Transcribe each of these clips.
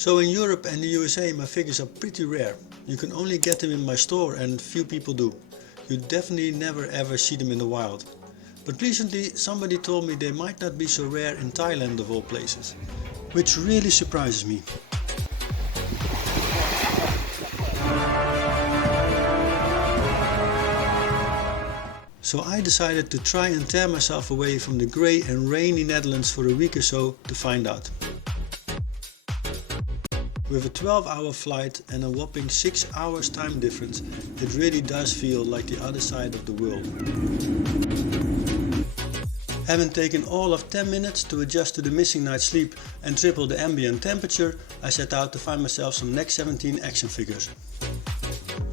So in Europe and the USA my figures are pretty rare. You can only get them in my store and few people do. You definitely never ever see them in the wild. But recently somebody told me they might not be so rare in Thailand of all places, which really surprises me. So I decided to try and tear myself away from the grey and rainy Netherlands for a week or so to find out. With a 12-hour flight and a whopping 6 hours time difference, it really does feel like the other side of the world. Having taken all of 10 minutes to adjust to the missing night's sleep and triple the ambient temperature, I set out to find myself some Next 17 action figures.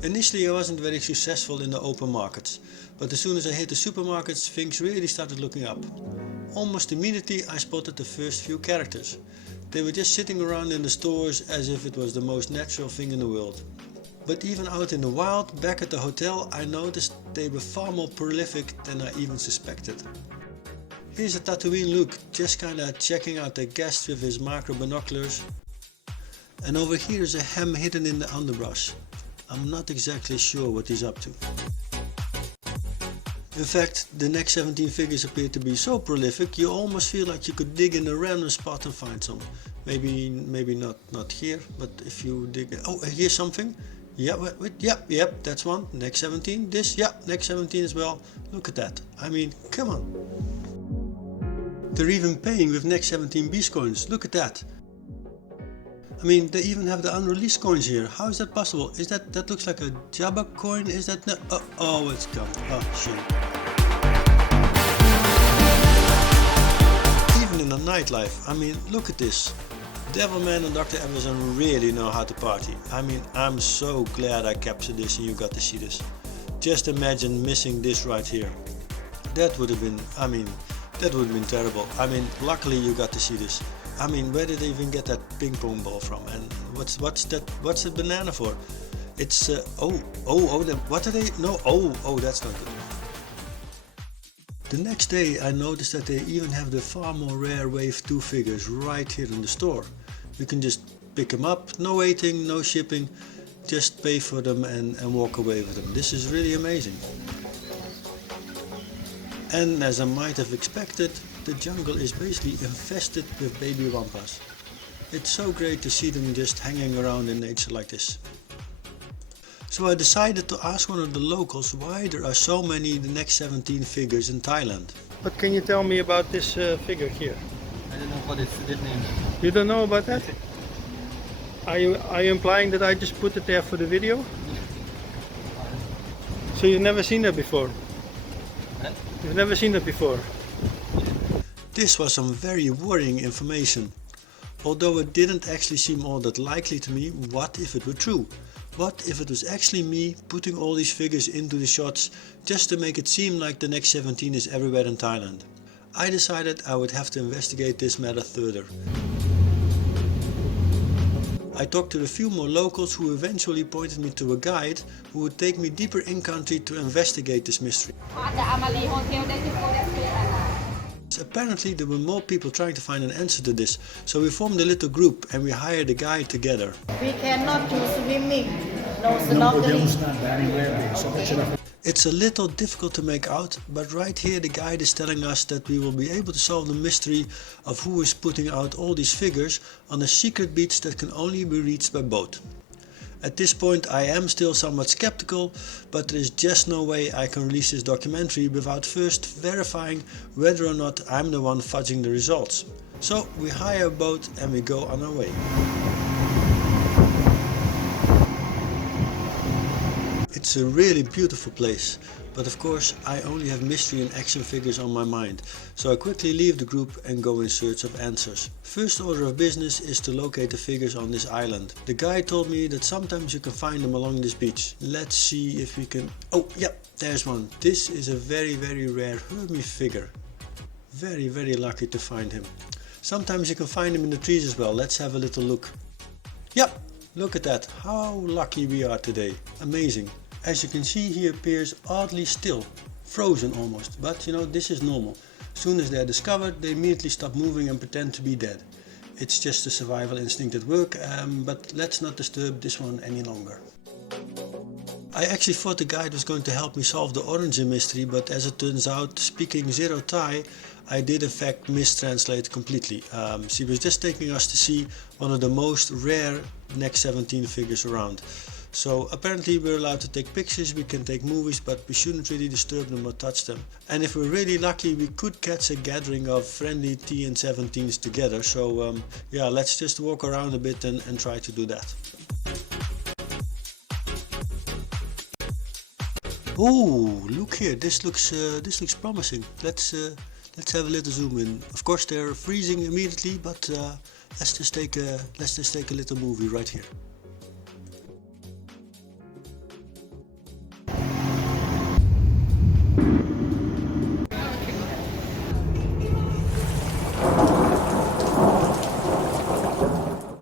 Initially I wasn't very successful in the open markets, but as soon as I hit the supermarkets things really started looking up. Almost immediately I spotted the first few characters. They were just sitting around in the stores as if it was the most natural thing in the world. But even out in the wild, back at the hotel, I noticed they were far more prolific than I even suspected. Here's a Tatooine Luke, just kinda checking out the guests with his macro binoculars. And over here is a Hem hidden in the underbrush. I'm not exactly sure what he's up to. In fact, the Next 17 figures appear to be so prolific you almost feel like you could dig in a random spot and find some. Maybe not here, but if you dig... Oh, here's something. Yeah, wait, yep, that's one. Next 17, this, yeah, Next 17 as well. Look at that. I mean, come on. They're even paying with Next 17 Beast coins. Look at that. I mean, they even have the unreleased coins here. How is that possible? Is that looks like a Jabba coin? Is that no? Oh, it's gone. Oh, shame. Even in the nightlife, I mean, look at this. Devilman and Dr. Amazon really know how to party. I mean, I'm so glad I captured this and you got to see this. Just imagine missing this right here. That would have been, that would have been terrible. I mean, luckily you got to see this. I mean, where did they even get that ping pong ball from? And what's the banana for? It's what are they? No, that's not good. The next day I noticed that they even have the far more rare Wave 2 figures right here in the store. You can just pick them up, no waiting, no shipping, just pay for them and walk away with them. This is really amazing. And as I might have expected, the jungle is basically infested with baby wampas. It's so great to see them just hanging around in nature like this. So I decided to ask one of the locals why there are so many the Next 17 figures in Thailand. What can you tell me about this figure here? I don't know what its name. You don't know about that? Are you implying that I just put it there for the video? So you've never seen that before? Huh? You've never seen that before? This was some very worrying information. Although it didn't actually seem all that likely to me, what if it were true? What if it was actually me putting all these figures into the shots just to make it seem like the Next 17 is everywhere in Thailand? I decided I would have to investigate this matter further. I talked to a few more locals who eventually pointed me to a guide who would take me deeper in country to investigate this mystery. Apparently there were more people trying to find an answer to this, so we formed a little group and we hired a guide together. We cannot do swimming, no snorkeling. It's a little difficult to make out, but right here the guide is telling us that we will be able to solve the mystery of who is putting out all these figures on a secret beach that can only be reached by boat. At this point I am still somewhat skeptical, but there is just no way I can release this documentary without first verifying whether or not I'm the one fudging the results. So we hire a boat and we go on our way. It's a really beautiful place, but of course I only have mystery and action figures on my mind, so I quickly leave the group and go in search of answers. First order of business is to locate the figures on this island. The guide told me that sometimes you can find them along this beach. Let's see if we can... Oh, yep, there's one. This is a very rare Hermie figure. Very lucky to find him. Sometimes you can find him in the trees as well. Let's have a little look. Yep, look at that. How lucky we are today. Amazing. As you can see, he appears oddly still, frozen almost, but you know, this is normal. As soon as they are discovered, they immediately stop moving and pretend to be dead. It's just a survival instinct at work, but let's not disturb this one any longer. I actually thought the guide was going to help me solve the origin mystery, but as it turns out, speaking zero Thai, I did in fact mistranslate completely. She was just taking us to see one of the most rare Next 17 figures around. So apparently we're allowed to take pictures, we can take movies, but we shouldn't really disturb them or touch them. And if we're really lucky, we could catch a gathering of friendly TN17s together. So yeah, let's just walk around a bit and try to do that. Oh, look here! This looks promising. Let's have a little zoom in. Of course, they're freezing immediately, but let's just take a little movie right here.